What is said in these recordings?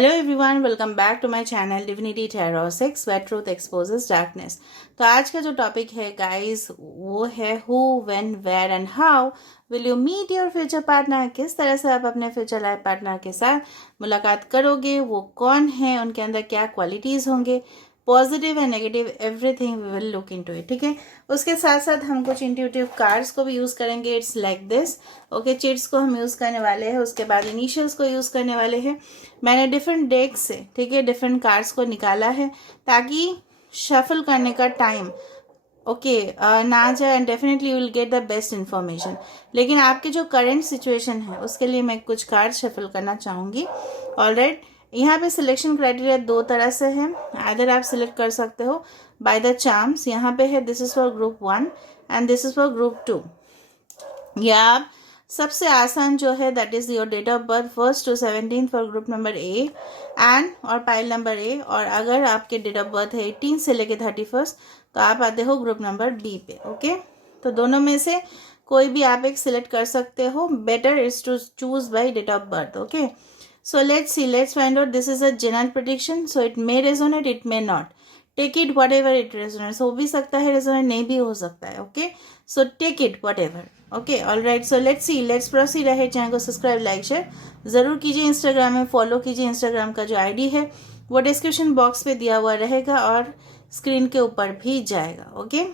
Hello everyone, welcome back to my channel Divinity Tarot 6 where truth exposes darkness. तो आज का जो topic है गाइस वो है who, when, where and how will you meet your future partner. किस तरह से आप अपने फ्यूचर लाइफ पार्टनर के साथ मुलाकात करोगे, वो कौन है, उनके अंदर क्या क्वालिटीज़ होंगे, positive and negative, everything we will look into it. ठीक है, उसके साथ साथ हम कुछ इंट्यूटिव कार्ड्स को भी यूज़ करेंगे। It's like this. Okay, chits को हम यूज़ करने वाले हैं, उसके बाद इनिशियल्स को यूज़ करने वाले हैं। मैंने डिफरेंट डेक से, ठीक है, डिफरेंट कार्ड्स को निकाला है ताकि शफल करने का टाइम ना जाए and definitely you will get the best information. लेकिन आपकी जो करंट सिचुएशन है उसके लिए मैं कुछ कार्ड शफल करना चाहूँगी। ऑलराइट, यहाँ पे सिलेक्शन क्राइटेरिया दो तरह से है। आइदर आप सिलेक्ट कर सकते हो बाय द चार्म्स, यहाँ पे है this is for group 1 and this is for group 2। या आप सबसे आसान जो है that is your date of birth 1st to 17 for group number A and और पाइल नंबर ए। और अगर आपके डेट ऑफ बर्थ है 18 से लेके 31 तो आप आते हो ग्रुप नंबर बी पे। ओके, तो दोनों में से कोई भी आप एक सिलेक्ट कर सकते हो। Better is to choose by date of birth. Okay, so let's see, let's find out. This is a general prediction, so it may resonate, it may not. Take it whatever it resonates. हो भी सकता है resonate, नहीं भी हो सकता है। Okay, so take it whatever. Okay, all right, so let's see, let's proceed ahead. Channel को सब्सक्राइब, लाइक, शेयर ज़रूर कीजिए। इंस्टाग्राम में फॉलो कीजिए। इंस्टाग्राम का जो आईडी है वो डिस्क्रिप्शन बॉक्स पे दिया हुआ रहेगा और स्क्रीन के ऊपर भी जाएगा। ओके,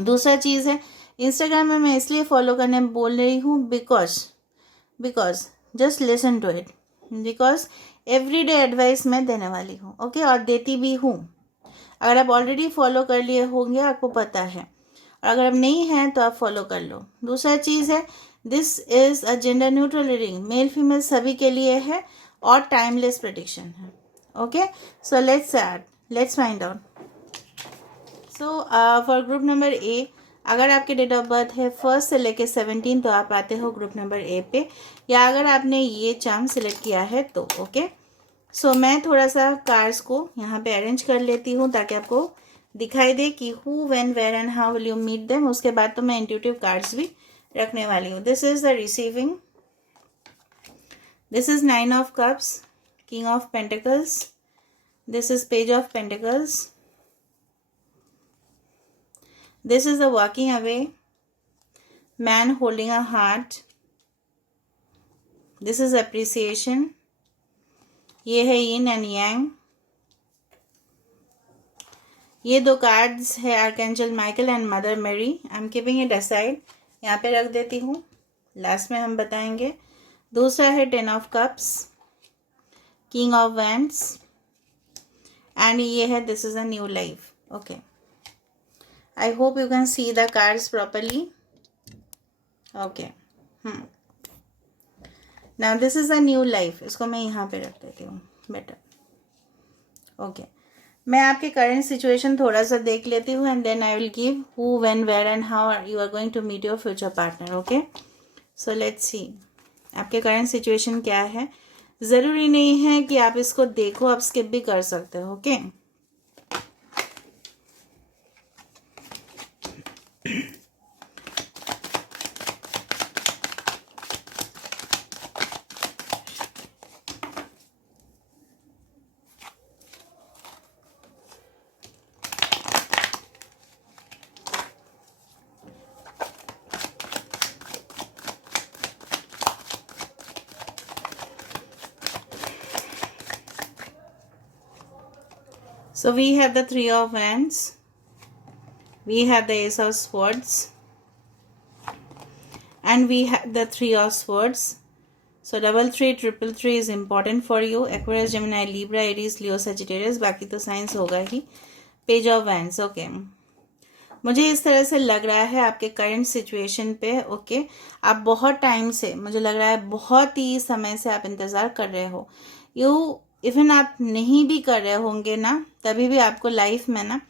दूसरा चीज़ है, इंस्टाग्राम में मैं इसलिए फॉलो करने बोल रही हूँ because just listen to it, because everyday advice मैं देने वाली हूँ। ओके, और देती भी हूँ। अगर आप ऑलरेडी फॉलो कर लिए होंगे आपको पता है, और अगर आप नहीं हैं तो आप फॉलो कर लो। दूसरा चीज़ है, this is a gender neutral reading, male female सभी के लिए है और टाइमलेस प्रेडिक्शन है। Okay, so let's find out. So for group number ए, अगर आपके डेट ऑफ बर्थ है 1 से लेके 17 तो आप आते हो ग्रुप नंबर ए पे, या अगर आपने ये चार्म सिलेक्ट किया है तो। ओके, सो मैं थोड़ा सा कार्ड्स को यहाँ पे अरेंज कर लेती हूँ ताकि आपको दिखाई दे कि who, when, where and how will you meet them. उसके बाद तो मैं इंट्यूटिव कार्ड्स भी रखने वाली हूँ। This is the receiving, this is 9 of cups, king of pentacles, this is page of pentacles, this is the walking away, man holding a heart, this is appreciation, ये है yin and yang। ये दो cards है archangel Michael and mother मेरी। I am keeping it aside, यहाँ पे रख देती हूँ, लास्ट में हम बताएंगे। दूसरा है 10 of cups, king of wands, and ये है this is a new life. Okay, I hope you can see the cards properly. Okay. Now this is a new life. इसको मैं यहाँ पे रख देती हूँ बेटर। ओके, मैं आपके करंट सिचुएशन थोड़ा सा देख लेती हूँ and then I will give who, when, where and how you are going to meet your future partner. Okay, so let's see आपके करंट सिचुएशन क्या है। ज़रूरी नहीं है कि आप इसको देखो, आप स्किप भी कर सकते हो। Okay, so we have the 3 of wands, we have the ace of swords, and we have the 3 of swords. So 333 is important for you, Aquarius, Gemini, Libra, Aries, Leo, Sagittarius, बाकी तो science होगा ही। Page of wands. Okay, मुझे इस तरह से लग रहा है आपके करंट सिचुएशन पे। ओके, आप बहुत टाइम से, मुझे लग रहा है बहुत ही समय से आप इंतज़ार कर रहे हो। इवन आप नहीं भी कर रहे होंगे ना, तभी भी आपको लाइफ में ना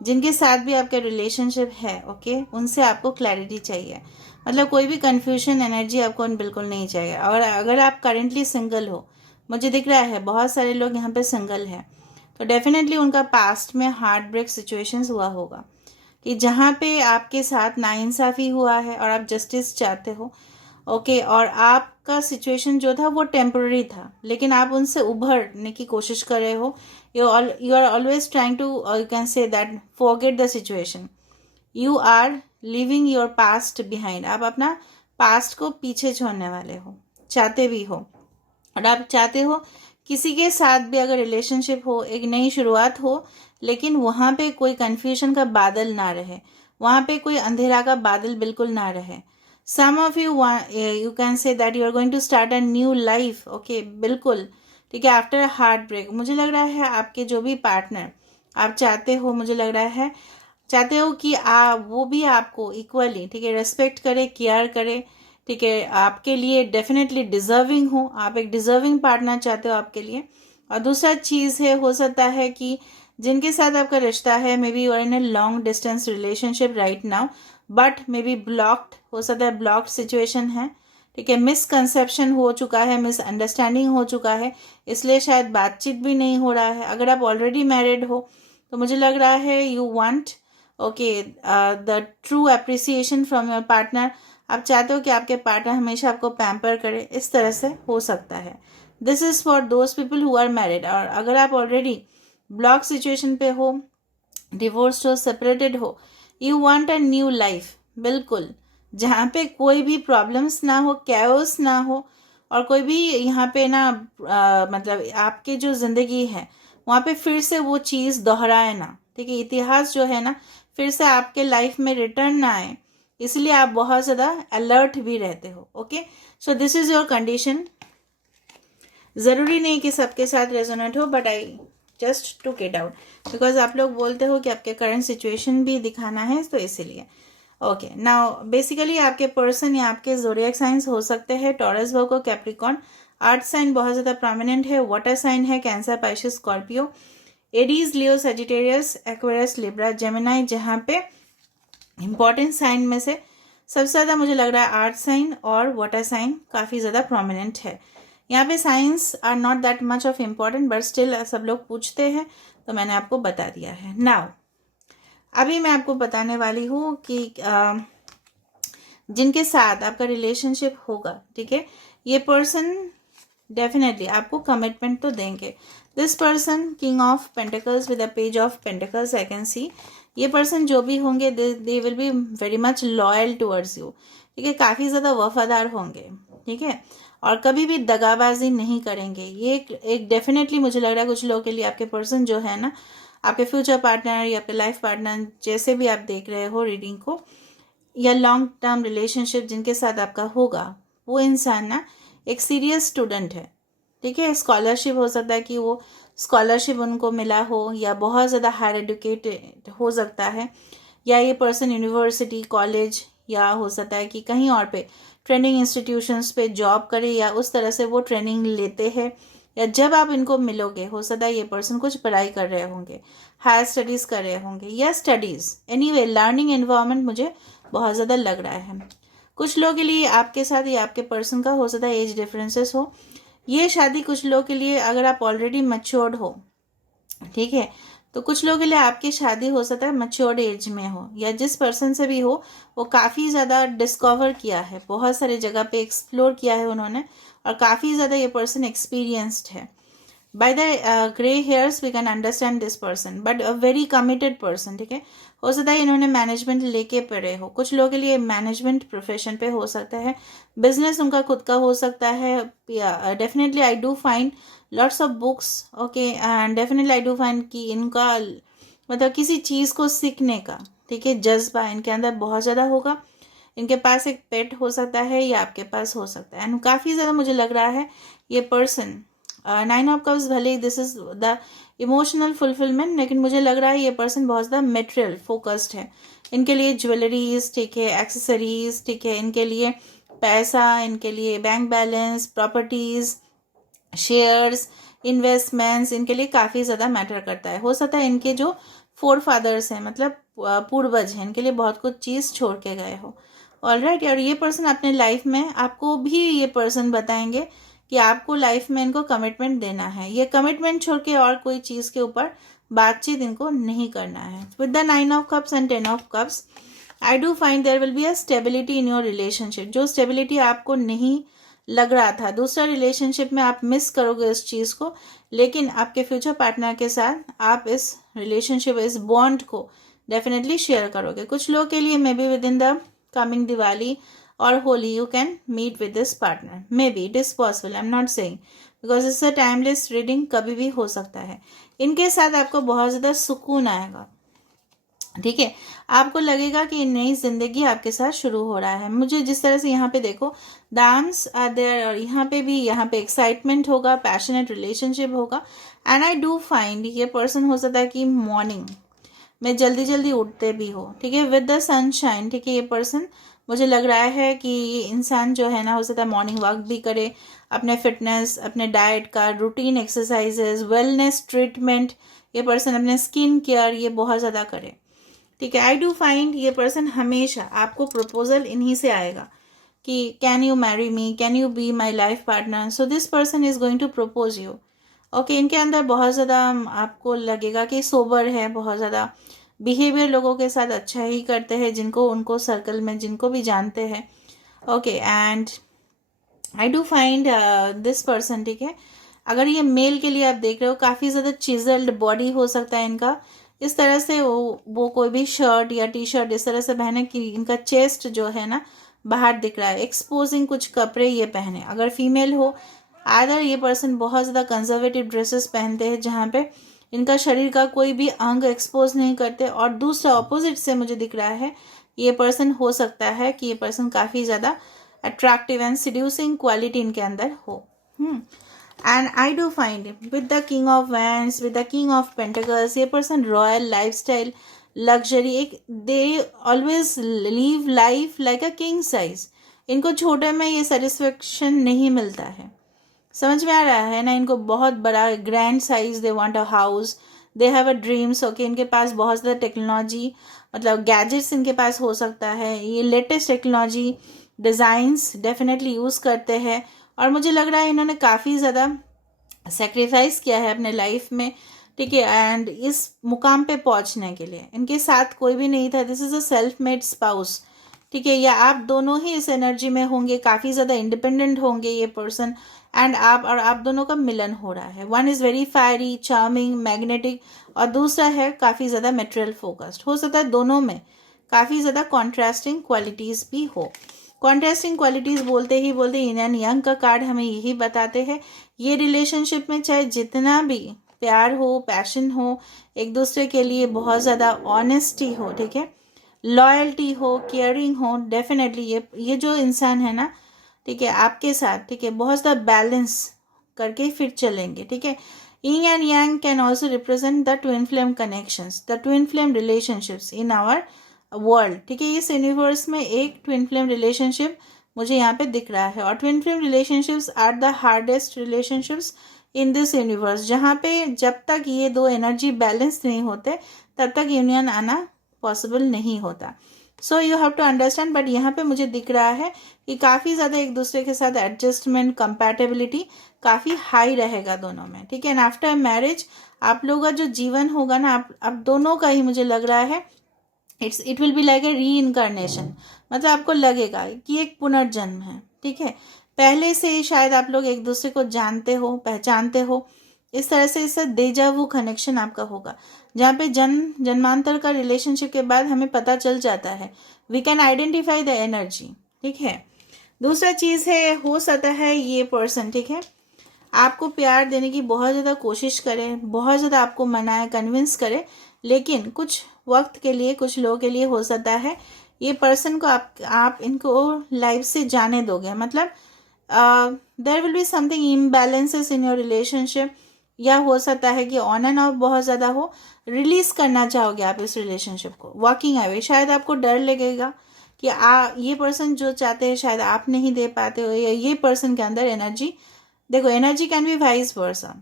जिनके साथ भी आपका रिलेशनशिप है, ओके, उनसे आपको क्लैरिटी चाहिए। मतलब कोई भी कन्फ्यूजन एनर्जी आपको बिल्कुल नहीं चाहिए। और अगर आप करेंटली सिंगल हो, मुझे दिख रहा है बहुत सारे लोग यहाँ पे सिंगल हैं, तो डेफिनेटली उनका पास्ट में हार्ट ब्रेक सिचुएशंस हुआ होगा कि जहाँ पे आपके साथ नाइंसाफ़ी हुआ है और आप जस्टिस चाहते हो, ओके, और आपका सिचुएशन जो था वो टेम्पररी था, लेकिन आप उनसे उभरने की कोशिश कर रहे हो. You are always trying to, you can say that, forget the situation. You are living your past behind. आप अपना पास्ट को पीछे छोड़ने वाले हो, चाहते भी हो. और आप चाहते हो किसी के साथ भी अगर रिलेशनशिप हो, एक नई शुरुआत हो, लेकिन वहाँ पे कोई कन्फ्यूजन का बादल ना रहे, वहाँ पे कोई अंधेरा का बादल बिल्कुल ना रहे. Some of you you can say that you are going to start a new life. Okay, बिल्कुल ठीक है. आफ्टर हार्ट ब्रेक, मुझे लग रहा है आपके जो भी पार्टनर आप चाहते हो, मुझे लग रहा है चाहते हो कि वो भी आपको इक्वली, ठीक है, रेस्पेक्ट करे, केयर करे, ठीक है, आपके लिए डेफिनेटली डिजर्विंग हो. आप एक डिजर्विंग पार्टनर चाहते हो आपके लिए. और दूसरा चीज़ है, हो सकता है कि जिनके साथ आपका रिश्ता है, maybe you are in a long distance relationship right now, but maybe blocked, हो सकता है ब्लॉक्ड सिचुएशन है, ठीक है, मिसकंसेप्शन हो चुका है, मिसअंडरस्टैंडिंग हो चुका है, इसलिए शायद बातचीत भी नहीं हो रहा है. अगर आप ऑलरेडी मैरिड हो तो मुझे लग रहा है you want, okay, the true appreciation from your partner. आप चाहते हो कि आपके पार्टनर हमेशा आपको पैम्पर करे, इस तरह से हो सकता है. This is for those people who are married. और अगर आप ऑलरेडी ब्लॉक सिचुएशन पे हो, डिवोर्स्ड हो, सेपरेटेड हो, you want a new life, बिल्कुल, जहाँ पे कोई भी प्रॉब्लम्स ना हो, कैओस ना हो, और कोई भी यहाँ पे ना मतलब आपके जो ज़िंदगी है वहाँ पे फिर से वो चीज़ दोहराए ना, ठीक है, इतिहास जो है ना फिर से आपके लाइफ में रिटर्न ना आए, इसलिए आप बहुत ज़्यादा अलर्ट भी रहते हो. Okay, so this is your condition. ज़रूरी नहीं कि सबके साथ रेजोनेट हो, but I just took it out because आप लोग बोलते हो कि आपके करंट सिचुएशन भी दिखाना है, तो इसीलिए. ओके, नाउ बेसिकली आपके पर्सन या आपके ज़ोडिएक साइंस हो सकते हैं टॉरस, वर्गो, कैप्रिकॉर्न. अर्थ साइन बहुत ज़्यादा प्रोमिनेंट है. वाटर साइन है कैंसर, पाइसेस, स्कॉर्पियो, एडीज, लियो, सजिटेरियस, एक्वेरियस, लिब्रा, जेमिनाई. जहाँ पे इंपॉर्टेंट साइन में से सबसे ज़्यादा मुझे लग रहा है अर्थ साइन और वाटर साइन काफ़ी ज़्यादा प्रोमिनेंट है. यहाँ पे signs are not that much of important, but still सब लोग पूछते हैं तो मैंने आपको बता दिया है. नाउ अभी मैं आपको बताने वाली हूँ कि जिनके साथ आपका रिलेशनशिप होगा, ठीक है, ये पर्सन डेफिनेटली आपको कमिटमेंट तो देंगे. This person king of pentacles with a page of pentacles, I can see. ये पर्सन जो भी होंगे they will be very much loyal towards you, ठीक है, काफ़ी ज़्यादा वफादार होंगे, ठीक है, और कभी भी दगाबाजी नहीं करेंगे. ये एक डेफिनेटली मुझे लग रहा है कुछ लोगों के लिए आपके पर्सन जो है ना, आपके फ्यूचर पार्टनर या आपके लाइफ पार्टनर, जैसे भी आप देख रहे हो रीडिंग को, या लॉन्ग टर्म रिलेशनशिप जिनके साथ आपका होगा, वो इंसान ना एक सीरियस स्टूडेंट है, ठीक है. स्कॉलरशिप हो सकता है कि वो स्कॉलरशिप उनको मिला हो, या बहुत ज़्यादा हायर एजुकेटेड हो सकता है, या ये पर्सन यूनिवर्सिटी, कॉलेज, या हो सकता है कि कहीं और पे ट्रेनिंग इंस्टीट्यूशंस पे जॉब करे, या उस तरह से वो ट्रेनिंग लेते हैं, या जब आप इनको मिलोगे हो सकता है ये पर्सन कुछ पढ़ाई कर रहे होंगे, हायर स्टडीज़ कर रहे होंगे, या स्टडीज़, एनीवे लर्निंग एनवायरनमेंट मुझे बहुत ज़्यादा लग रहा है. कुछ लोगों के लिए आपके साथ या आपके पर्सन का हो सकता है एज डिफरेंसेस हो. ये शादी कुछ लोगों के लिए, अगर आप ऑलरेडी मैच्योर्ड हो, ठीक है, तो कुछ लोगों के लिए आपकी शादी हो सकता है मैच्योर्ड एज में हो, या जिस पर्सन से भी हो वो काफ़ी ज़्यादा डिस्कवर किया है, बहुत सारे जगह पे एक्सप्लोर किया है उन्होंने, और काफ़ी ज़्यादा ये पर्सन एक्सपीरियंस्ड है. By the grey hairs we can understand this person, but a very committed person, ठीक है. हो सकता है इन्होंने मैनेजमेंट लेके पढ़े हो. कुछ लोगों के लिए मैनेजमेंट प्रोफेशन पे हो सकता है, बिजनेस उनका खुद का हो सकता है. Definitely I do find lots of books, okay, and definitely I do find कि इनका मतलब किसी चीज़ को सीखने का, ठीक है, जज्बा इनके अंदर बहुत ज़्यादा होगा. इनके पास एक पेट हो सकता है, या आपके पास हो सकता है. एंड काफ़ी ज़्यादा मुझे लग रहा है ये पर्सन, 9 ऑफ कप्स, भले ही this is the emotional fulfilment, लेकिन मुझे लग रहा है ये पर्सन बहुत ज़्यादा मेटेरियल फोकस्ड है. इनके लिए ज्वेलरीज, ठीक है, एक्सेसरीज, ठीक है, इनके लिए पैसा, इनके लिए bank balance, properties, shares, investments, इनके लिए काफ़ी ज़्यादा मैटर करता है. हो सकता है इनके जो फोर फादर्स हैं, मतलब पूर्वज हैं, इनके लिए बहुत कुछ चीज़ छोड़ के गए हो. ऑलराइट, और ये पर्सन अपने लाइफ में आपको भी ये पर्सन बताएंगे कि आपको लाइफ में इनको कमिटमेंट देना है. ये कमिटमेंट छोड़ के और कोई चीज़ के ऊपर बातचीत इनको नहीं करना है. With the 9 of cups and 10 of cups, I do find there will be a stability in your relationship. जो स्टेबिलिटी आपको नहीं लग रहा था दूसरा रिलेशनशिप में, आप मिस करोगे इस चीज़ को, लेकिन आपके फ्यूचर पार्टनर के साथ आप इस रिलेशनशिप, इस बॉन्ड को डेफिनेटली शेयर करोगे। कुछ लोग के लिए maybe within the coming Diwali और Holi you can meet with this partner, maybe it is possible, I am not saying, because it's a timeless reading, कभी भी हो सकता है। इनके साथ आपको बहुत ज़्यादा सुकून आएगा, ठीक है। आपको लगेगा कि नई जिंदगी आपके साथ शुरू हो रहा है। मुझे जिस तरह से यहाँ पे देखो द आर्म्स आर देयर, और यहाँ पे भी, यहाँ पे एक्साइटमेंट होगा, पैशनेट रिलेशनशिप होगा। एंड आई डू फाइंड ये पर्सन हो सकता है कि मॉर्निंग में जल्दी जल्दी उठते भी हो, ठीक है, विद द सनशाइन, ठीक है। ये पर्सन मुझे लग रहा है कि ये इंसान जो है ना, हो सकता है मॉर्निंग वॉक भी करे, अपने फिटनेस, अपने डाइट का रूटीन, एक्सरसाइजेज, वेलनेस ट्रीटमेंट, ये पर्सन अपने स्किन केयर ये बहुत ज़्यादा करे, ठीक है। आई डू फाइंड ये पर्सन हमेशा आपको प्रपोजल इन्हीं से आएगा कि can you marry me, can you be my life partner, so this person is going to propose you, okay. इनके अंदर बहुत ज़्यादा आपको लगेगा कि सोबर है, बहुत ज़्यादा बिहेवियर लोगों के साथ अच्छा ही करते हैं, जिनको उनको सर्कल में जिनको भी जानते हैं, okay. And I do find this person, ठीक है, अगर ये मेल के लिए आप देख रहे हो, काफ़ी ज़्यादा चिजल्ड बॉडी हो सकता है इनका, इस तरह से वो कोई भी शर्ट या टी शर्ट इस तरह से पहने कि इनका चेस्ट जो है ना बाहर दिख रहा है, एक्सपोजिंग कुछ कपड़े ये पहने। अगर फीमेल हो, आदर ये पर्सन बहुत ज़्यादा कंजर्वेटिव ड्रेसेस पहनते हैं जहाँ पे इनका शरीर का कोई भी अंग एक्सपोज नहीं करते। और दूसरा ऑपोजिट से मुझे दिख रहा है, ये पर्सन हो सकता है कि ये पर्सन काफ़ी ज़्यादा अट्रैक्टिव एंड सिड्यूसिंग क्वालिटी इनके अंदर हो। And I do find with the King of Wands, with the King of Pentacles, ये person royal lifestyle, luxury, एक they always live life like a king size। इनको छोटे में ये सेटिस्फेक्शन नहीं मिलता है, समझ में आ रहा है ना। इनको बहुत बड़ा grand size, they want a house, they have a dreams, okay. इनके पास बहुत ज़्यादा टेक्नोलॉजी, मतलब गैजेट्स इनके पास हो सकता है, ये latest technology designs definitely use करते हैं। और मुझे लग रहा है इन्होंने काफ़ी ज़्यादा सेक्रीफाइस किया है अपने लाइफ में, ठीक है। एंड इस मुकाम पे पहुंचने के लिए इनके साथ कोई भी नहीं था, this is a self made spouse, ठीक है। या आप दोनों ही इस एनर्जी में होंगे, काफ़ी ज़्यादा इंडिपेंडेंट होंगे ये पर्सन, एंड आप दोनों का मिलन हो रहा है। One is very fiery, charming, magnetic, और दूसरा है काफ़ी ज़्यादा मेटेरियल फोकस्ड। हो सकता है दोनों में काफ़ी ज़्यादा कॉन्ट्रास्टिंग क्वालिटीज़ भी हो। कॉन्ट्रास्टिंग क्वालिटीज़ बोलते yin एंड yang का कार्ड हमें यही बताते हैं। ये रिलेशनशिप में चाहे जितना भी प्यार हो, पैशन हो, एक दूसरे के लिए बहुत ज़्यादा ऑनेस्टी हो, ठीक है, लॉयल्टी हो, केयरिंग हो, डेफिनेटली ये जो इंसान है ना, ठीक है, आपके साथ, ठीक है, बहुत ज़्यादा बैलेंस करके फिर चलेंगे, ठीक है। yin and yang can also represent the twin flame connections, the twin flame relationships in our world, ठीक है। इस यूनिवर्स में एक ट्विन फ्लेम रिलेशनशिप मुझे यहाँ पे दिख रहा है, और twin flame relationships are the hardest relationships in this universe, जहाँ पे जब तक ये दो एनर्जी बैलेंस नहीं होते तब तक यूनियन आना पॉसिबल नहीं होता। So you have to understand. But यहाँ पे मुझे दिख रहा है कि काफ़ी ज़्यादा एक दूसरे के साथ एडजस्टमेंट, कंपैटिबिलिटी काफ़ी हाई रहेगा दोनों में, ठीक है। एंड आफ्टर मैरिज आप लोगों का जो जीवन होगा ना, आप दोनों का ही मुझे लग रहा है it will be like a री इनकारनेशन, मतलब आपको लगेगा कि एक पुनर्जन्म है, ठीक है। पहले से ही शायद आप लोग एक दूसरे को जानते हो, पहचानते हो, इस तरह से इससे डेजा वू कनेक्शन आपका होगा, जहाँ पे जन्मांतर का रिलेशनशिप के बाद हमें पता चल जाता है, we can identify the energy, ठीक है। दूसरा चीज़ है, हो सकता है ये पर्सन, ठीक है, आपको प्यार देने की बहुत ज़्यादा कोशिश करे, बहुत ज़्यादा आपको मनाए, कन्विंस करे, लेकिन कुछ वक्त के लिए, कुछ लोगों के लिए हो सकता है ये पर्सन को आप इनको लाइफ से जाने दोगे, मतलब there will be something imbalances in your relationship, या हो सकता है कि ऑन एंड ऑफ बहुत ज़्यादा हो, रिलीज करना चाहोगे आप इस रिलेशनशिप को, वॉकिंग अवे। शायद आपको डर लगेगा कि ये पर्सन जो चाहते हैं शायद आप नहीं दे पाते हो, या ये पर्सन के अंदर एनर्जी, देखो energy can be vice versa,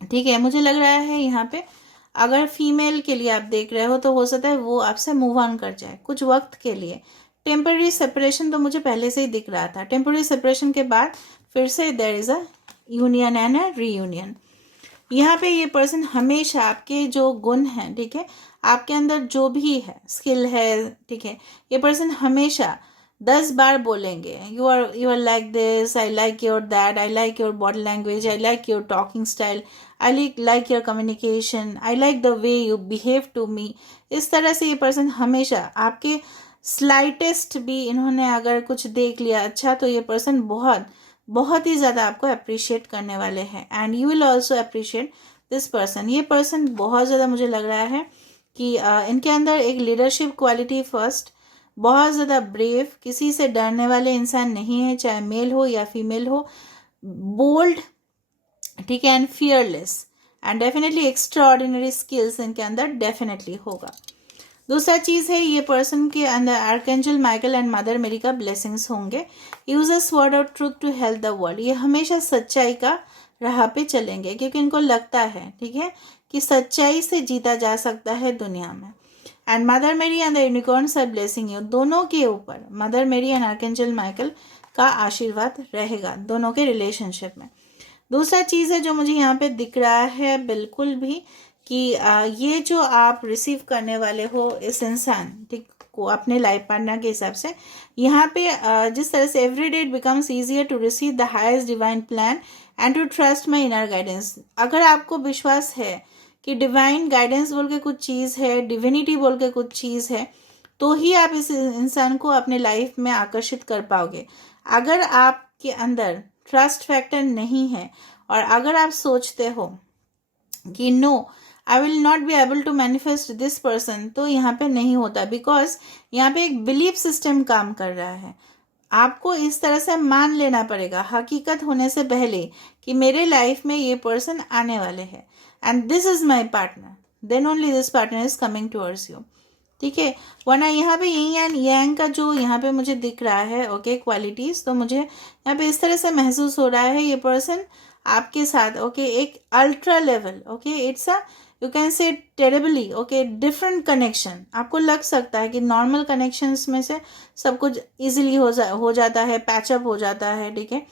ठीक है। मुझे लग रहा है यहाँ पे अगर फीमेल के लिए आप देख रहे हो तो हो सकता है वो आपसे मूव ऑन कर जाए कुछ वक्त के लिए। टेम्पररी सेपरेशन तो मुझे पहले से ही दिख रहा था, टेम्पररी सेपरेशन के बाद फिर से there is a union and a reunion. यहाँ पे ये पर्सन हमेशा आपके जो गुण हैं, ठीक है, आपके अंदर जो भी है स्किल है, ठीक है, ये पर्सन हमेशा 10 बार बोलेंगे, you are like this, I like your that, I like your body language, I like your talking style, I like your communication, I like the way you behave to me. इस तरह से ये person हमेशा आपके slightest भी इन्होंने अगर कुछ देख लिया अच्छा, तो ये पर्सन बहुत बहुत ही ज़्यादा आपको अप्रिशिएट करने वाले हैं, and you will also appreciate this person. ये पर्सन बहुत ज़्यादा मुझे लग रहा है कि इनके अंदर एक लीडरशिप क्वालिटी फर्स्ट, बहुत ज़्यादा ब्रेव, किसी से डरने वाले इंसान नहीं है, चाहे मेल हो या फीमेल हो, बोल्ड, ठीक है, and fearless, and definitely extra ordinary skills इनके अंदर डेफिनेटली होगा। दूसरा चीज़ है, ये पर्सन के अंदर आर्कएंजल माइकल एंड मदर मेरी का ब्लेसिंग्स होंगे। Uses word of truth to help the world, ये हमेशा सच्चाई का राह पे चलेंगे, क्योंकि इनको लगता है, ठीक है, कि सच्चाई से जीता जा सकता है दुनिया में। And mother Mary and the unicorns are blessing you, दोनों के ऊपर mother Mary and archangel Michael का आशीर्वाद रहेगा दोनों के रिलेशनशिप में। दूसरा चीज़ है जो मुझे यहाँ पे दिख रहा है बिल्कुल भी, कि ये जो आप रिसीव करने वाले हो इस इंसान, ठीक, को अपने लाइफ पार्टनर के हिसाब से, यहाँ पे जिस तरह से every day it becomes easier to receive the highest divine plan and to trust my inner guidance. अगर आपको विश्वास है कि डिवाइन गाइडेंस बोल के कुछ चीज़ है, डिविनिटी बोल के कुछ चीज़ है, तो ही आप इस इंसान को अपने लाइफ में आकर्षित कर पाओगे। अगर आपके अंदर ट्रस्ट फैक्टर नहीं है और अगर आप सोचते हो कि no I will not be able to manifest this person, तो यहाँ पे नहीं होता, बिकॉज यहाँ पे एक बिलीफ सिस्टम काम कर रहा है। आपको इस तरह से मान लेना पड़ेगा हकीकत होने से पहले कि मेरे लाइफ में ये पर्सन आने वाले हैं and this is my partner, then only this partner is coming towards you, ठीक है। वरना यहाँ पे यिंग एंड यांग का जो यहाँ पे मुझे दिख रहा है, ओके, क्वालिटीज, तो मुझे यहाँ पे इस तरह से महसूस हो रहा है ये पर्सन आपके साथ, ओके, एक ultra level, okay, it's a you can से टेरेबली, ओके, डिफरेंट कनेक्शन। आपको लग सकता है कि नॉर्मल कनेक्शंस में से सब कुछ इजीली हो जाता है, पैचअप हो जाता है, ठीक है।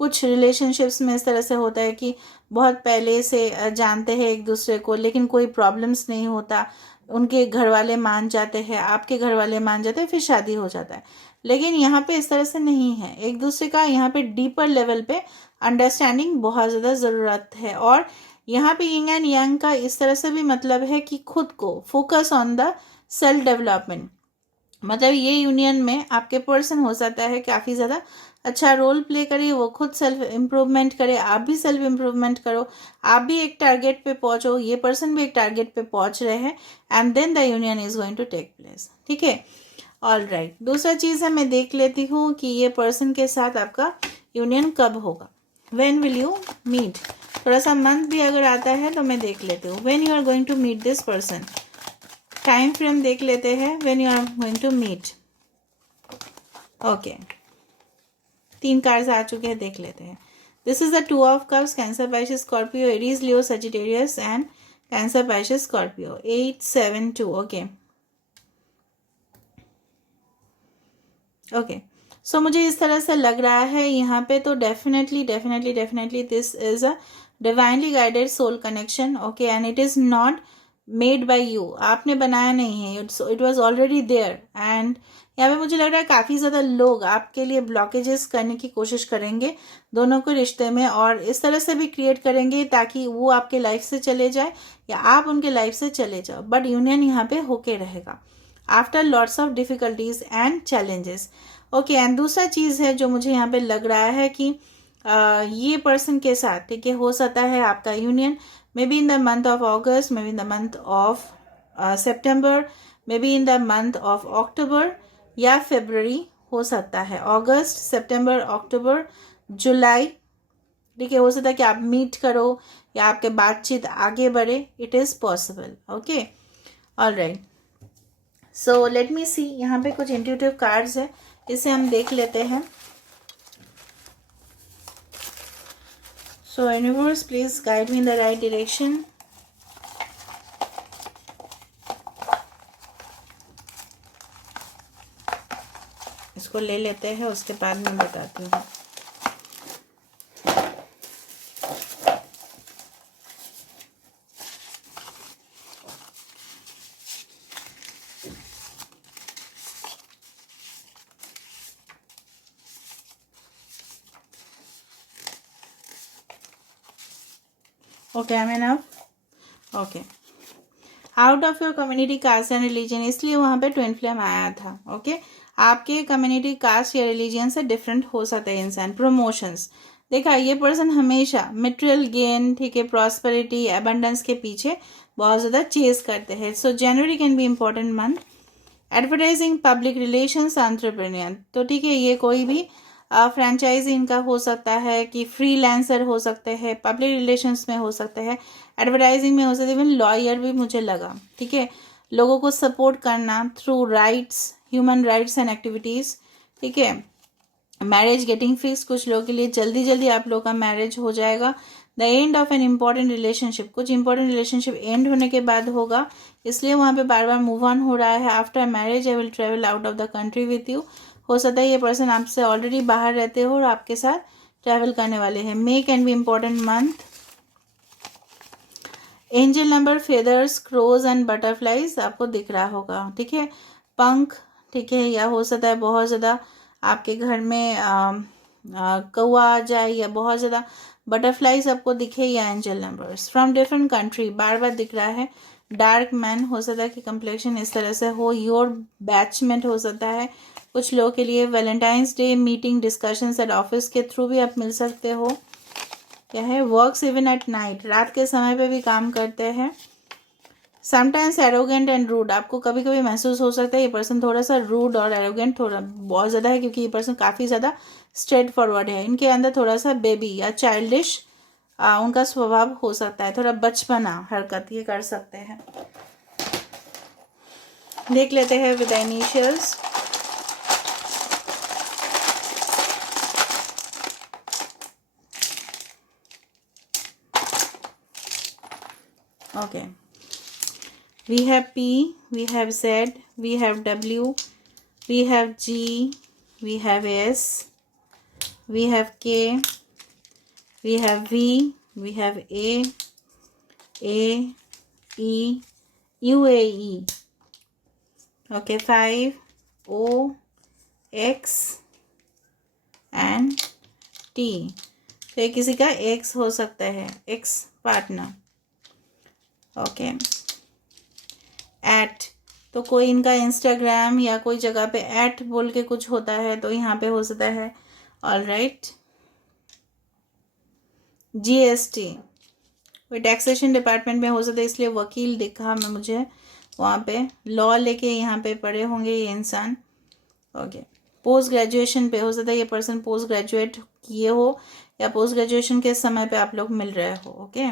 कुछ रिलेशनशिप्स में इस तरह से होता है कि बहुत पहले से जानते हैं एक दूसरे को, लेकिन कोई प्रॉब्लम्स नहीं होता, उनके घर वाले मान जाते हैं, आपके घर वाले मान जाते हैं, फिर शादी हो जाता है। लेकिन यहाँ पे इस तरह से नहीं है, एक दूसरे का यहाँ पे डीपर लेवल पे अंडरस्टैंडिंग बहुत ज़्यादा ज़रूरत है। और यहाँ पे यिंग एंड यांग का इस तरह से भी मतलब है कि खुद को focus on the self development, मतलब ये यूनियन में आपके पर्सन हो सकता है काफ़ी ज़्यादा अच्छा रोल प्ले करे, वो खुद सेल्फ इम्प्रूवमेंट करे, आप भी सेल्फ इम्प्रूवमेंट करो, आप भी एक टारगेट पे पहुंचो, ये पर्सन भी एक टारगेट पे पहुंच रहे हैं, and then the union is going to take place, ठीक है। ऑल राइट, दूसरा चीज़ है, मैं देख लेती हूँ कि ये पर्सन के साथ आपका यूनियन कब होगा, व्हेन विल यू मीट। थोड़ा सा मंथ भी अगर आता है तो मैं देख लेती हूँ, when you are going to meet this person, time frame देख लेते हैं, when you are going to meet. Okay, 3 cards आ चुके हैं, देख लेते हैं। This is the 2 of cups, Cancer, Pisces, Scorpio, Aries, Leo, Sagittarius and Cancer, Pisces, Scorpio, 872, okay okay. So मुझे इस तरह से लग रहा है यहाँ पे, तो definitely this is a divinely guided soul connection, okay, and it is not made by you, आपने बनाया नहीं है, it was already there. And यहाँ पे मुझे लग रहा है काफ़ी ज़्यादा लोग आपके लिए ब्लॉकेजेस करने की कोशिश करेंगे दोनों के रिश्ते में, और इस तरह से भी क्रिएट करेंगे ताकि वो आपके लाइफ से चले जाए या आप उनके लाइफ से चले जाओ, बट यूनियन यहाँ पे होके रहेगा after lots of difficulties and challenges, okay. And दूसरा चीज़ है जो मुझे यहाँ पे लग रहा है कि ये पर्सन के साथ, ठीक है, हो सकता है आपका union may be in the month of August, may be in the month of September, may be in the month of October या फरवरी हो सकता है, अगस्त, सितंबर, अक्टूबर, जुलाई, ठीक है, हो सकता है कि आप मीट करो या आपके बातचीत आगे बढ़े, it is possible, okay. All right, so let me see, यहाँ पे कुछ इंट्यूटिव कार्ड्स है, इसे हम देख लेते हैं। So universe please guide me in the right direction. इसको ले लेते हैं, उसके बाद मैं बताती हूँ। ओके, आई मीन अब okay, out of your community caste and religion, इसलिए वहाँ पे ट्विन फ्लेम आया था। ओके, आपके कम्युनिटी कास्ट या रिलीजन से डिफरेंट हो सकता है इंसान। प्रमोशंस, देखा ये पर्सन हमेशा मटेरियल गेन, ठीक है, प्रॉस्पेरिटी, एबंडेंस के पीछे बहुत ज़्यादा चेज करते हैं। So January can be important month. Advertising, public relations, entrepreneur, तो ठीक है, ये कोई भी फ्रेंचाइजी इनका हो सकता है कि फ्रीलांसर हो सकते हैं, पब्लिक रिलेशंस में हो सकते हैं, एडवर्टाइजिंग में हो सकते हैं, इवन लॉयर भी मुझे लगा। ठीक है, लोगों को सपोर्ट करना through rights, human rights and activities. ठीक है, मैरिज गेटिंग फिक्स, कुछ लोगों के लिए जल्दी जल्दी आप लोगों का मैरिज हो जाएगा। The end of an important relationship, कुछ इंपॉर्टेंट रिलेशनशिप एंड होने के बाद होगा, इसलिए वहाँ पे बार बार मूव ऑन हो रहा है। After marriage I will travel out of the country with you, हो सकता है ये पर्सन आपसे ऑलरेडी बाहर रहते हो और आपके साथ ट्रैवल करने वाले हैं। May can be important month. Angel number, feathers, crows and butterflies आपको दिख रहा होगा। ठीक है, पंख, ठीक है, या हो सकता है बहुत ज़्यादा आपके घर में कौवा आ जाए या बहुत ज़्यादा बटरफ्लाइज आपको दिखे, या angel numbers from different country बार बार दिख रहा है। डार्क मैन, हो सकता है कि कंप्लेक्शन इस तरह से हो। योर बैचमेंट हो सकता है कुछ लोगों के लिए। Valentine's day, meeting, discussions at office के थ्रू भी आप मिल सकते हो। क्या है, वर्क्स इवन एट नाइट, रात के समय पे भी काम करते हैं। समटाइम्स एरोगेंट एंड रूड, आपको कभी कभी महसूस हो सकता है ये पर्सन थोड़ा सा रूड और एरोगेंट थोड़ा बहुत ज़्यादा है, क्योंकि ये पर्सन काफ़ी ज़्यादा स्ट्रेट फॉरवर्ड है। इनके अंदर थोड़ा सा बेबी या चाइल्डिश उनका स्वभाव हो सकता है, थोड़ा बचपना हरकत ये कर सकते हैं। देख लेते हैं with initials. Okay, we have P, we have Z, we have W, we have G, we have S, we have K, we have V, we have A, E, UAE. Okay, 5, O, X and T. तो ये किसी का X हो सकता है, X partner. Okay, eight, तो कोई इनका इंस्टाग्राम या कोई जगह पे एट बोल के कुछ होता है, तो यहाँ पे हो सकता है। ऑल राइट, GST, कोई टैक्सेशन डिपार्टमेंट में हो सकता है, इसलिए वकील दिखा मैं मुझे वहाँ पे, लॉ लेके यहाँ पे पढ़े होंगे ये इंसान। ओके, पोस्ट ग्रेजुएशन पे हो सकता है ये पर्सन पोस्ट ग्रेजुएट किए हो या पोस्ट ग्रेजुएशन के समय पे आप लोग मिल रहे हो। Okay,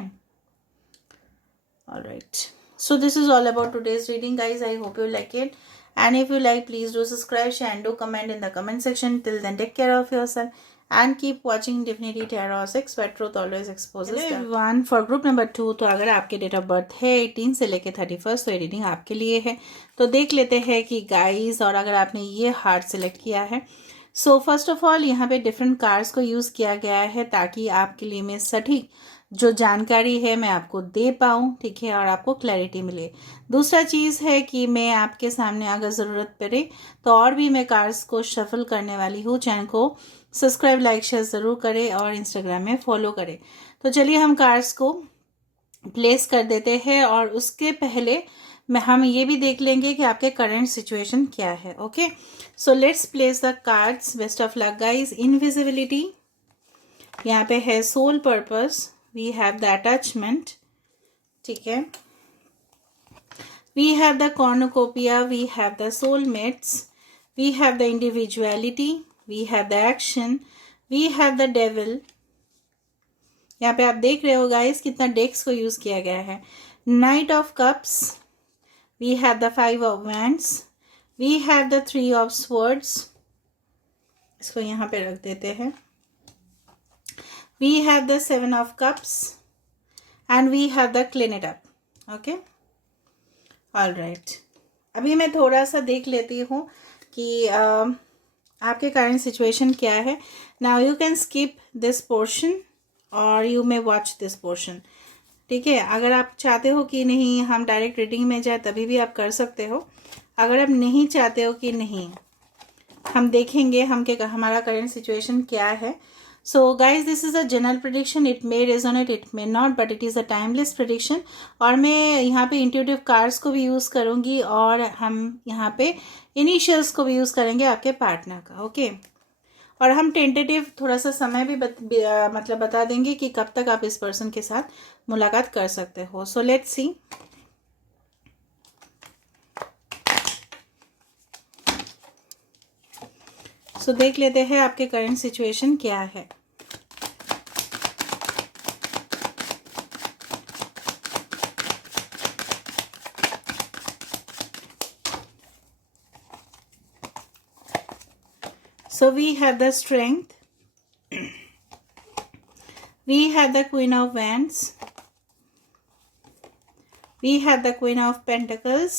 all right, so this is all about today's reading, guys. I hope you like it, and if you like, please do subscribe, share and do comment in the comment section. Till then, take care of yourself and keep watching Divinity Tarot 6, where truth always exposes. Hello everyone, for group number 2, तो अगर आपके date of birth है 18 से लेके 31, तो ये reading आपके लिए है। तो देख लेते हैं कि गाइस, और अगर आपने ये हार्ट सेलेक्ट किया है, सो फर्स्ट ऑफ ऑल यहाँ पे डिफरेंट कार्ड्स को यूज़ किया गया है ताकि आपके लिए में सटीक जो जानकारी है मैं आपको दे पाऊँ, ठीक है, और आपको क्लैरिटी मिले। दूसरा चीज़ है कि मैं आपके सामने अगर ज़रूरत पड़े तो और भी मैं कार्ड्स को शफल करने वाली हूँ। चैनल को सब्सक्राइब, लाइक, शेयर ज़रूर करें और इंस्टाग्राम में फॉलो करें। तो चलिए हम कार्ड्स को प्लेस कर देते हैं, और उसके पहले हम ये भी देख लेंगे कि आपके करंट सिचुएशन क्या है। Okay, so let's place the cards. Best of luck guys. Invisibility, यहाँ पे है soul purpose, we have the attachment, ठीक है, we have the cornucopia, we have the soulmates, we have the individuality, we have the action, we have the devil. यहाँ पे आप देख रहे हो गाइस कितना डेक्स को यूज किया गया है। Knight of cups, we have the 5 of wands, we have the 3 of swords, इसको यहाँ पे रख देते हैं। We have the 7 of cups and we have the clean it up. Okay, all right, अभी मैं थोड़ा सा देख लेती हूँ कि आपके करंट सिचुएशन क्या है। Now you can skip this portion और you may watch this portion, ठीक है। अगर आप चाहते हो कि नहीं हम डायरेक्ट रीडिंग में जाए तभी भी आप कर सकते हो। अगर आप नहीं चाहते हो कि नहीं हम देखेंगे हम के हमारा करंट सिचुएशन क्या है, So guys, this is a general prediction. It may resonate, it may not, but it is a timeless prediction. और मैं यहाँ पे इंट्यूटिव कार्ड्स को भी यूज़ करूँगी और हम यहाँ पे इनिशियल्स को भी यूज़ करेंगे आपके पार्टनर का, ओके। और हम टेंटेटिव थोड़ा सा समय भी मतलब बता देंगे कि कब तक आप इस पर्सन के साथ मुलाकात कर सकते हो। सो लेट्स सी। सो देख लेते हैं आपके करंट सिचुएशन क्या है। So we have the Strength, we have the Queen of Wands, we have the Queen of Pentacles,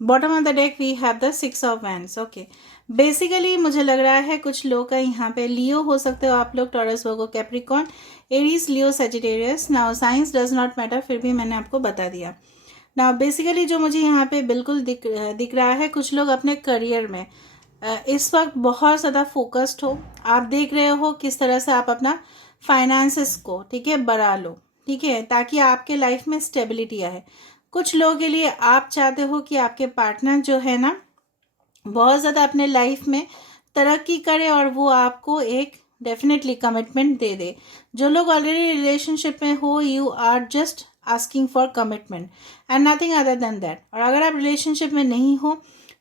bottom of the deck we have the 6 of wands, okay. Basically मुझे लग रहा है कुछ लोग का यहाँ पे लियो हो सकते हो आप लोग, taurus, Virgo, Capricorn, Aries, Leo, Sagittarius. Now science does not matter, फिर भी मैंने आपको बता दिया। नाउ बेसिकली जो मुझे यहाँ पे बिल्कुल दिख रहा है, कुछ लोग अपने करियर में इस वक्त बहुत ज़्यादा फोकस्ड हो। आप देख रहे हो किस तरह से आप अपना फाइनेंसेस को, ठीक है, बढ़ा लो, ठीक है, ताकि आपके लाइफ में स्टेबिलिटी आए। कुछ लोगों के लिए आप चाहते हो कि आपके पार्टनर जो है ना बहुत ज़्यादा अपने लाइफ में तरक्की करे और वो आपको एक डेफिनेटली कमिटमेंट दे दे। जो लोग ऑलरेडी रिलेशनशिप में हो, you are just asking for commitment and nothing other than that. और अगर आप रिलेशनशिप में नहीं हो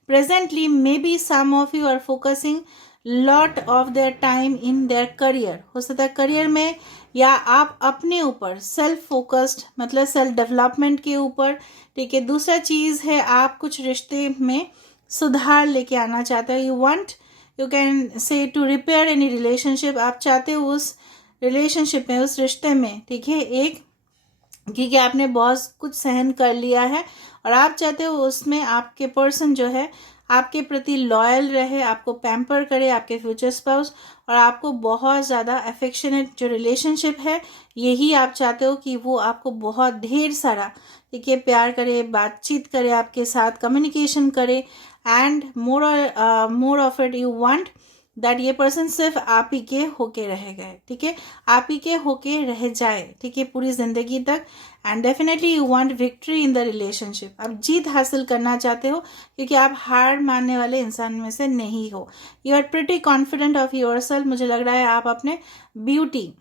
presently, maybe some of you are focusing lot of their time in their career. हो सकता है करियर में, या आप अपने ऊपर सेल्फ फोकस्ड, मतलब सेल्फ डेवलपमेंट के ऊपर, ठीक है। दूसरा चीज़ है आप कुछ रिश्ते में सुधार लेके आना चाहते हो। You want, you can say to repair any relationship. आप चाहते हो उस रिलेशनशिप में, उस रिश्ते में, ठीक है, एक, क्योंकि आपने बहुत कुछ सहन कर लिया है और आप चाहते हो उसमें आपके पर्सन जो है आपके प्रति लॉयल रहे, आपको पैम्पर करे, आपके फ्यूचर स्पाउस, और आपको बहुत ज़्यादा अफेक्शनेट जो रिलेशनशिप है यही आप चाहते हो कि वो आपको बहुत ढेर सारा, ठीक है, प्यार करे, बातचीत करे, आपके साथ कम्युनिकेशन करे, and more of it you want that ये पर्सन सिर्फ आप ही के होके रह गए, ठीक है, आप ही के होके रह जाए, ठीक है, पूरी जिंदगी तक। And definitely you want victory in the relationship. आप जीत हासिल करना चाहते हो क्योंकि आप हार मानने वाले इंसान में से नहीं हो। You are pretty confident of yourself. मुझे लग रहा है आप अपने ब्यूटी,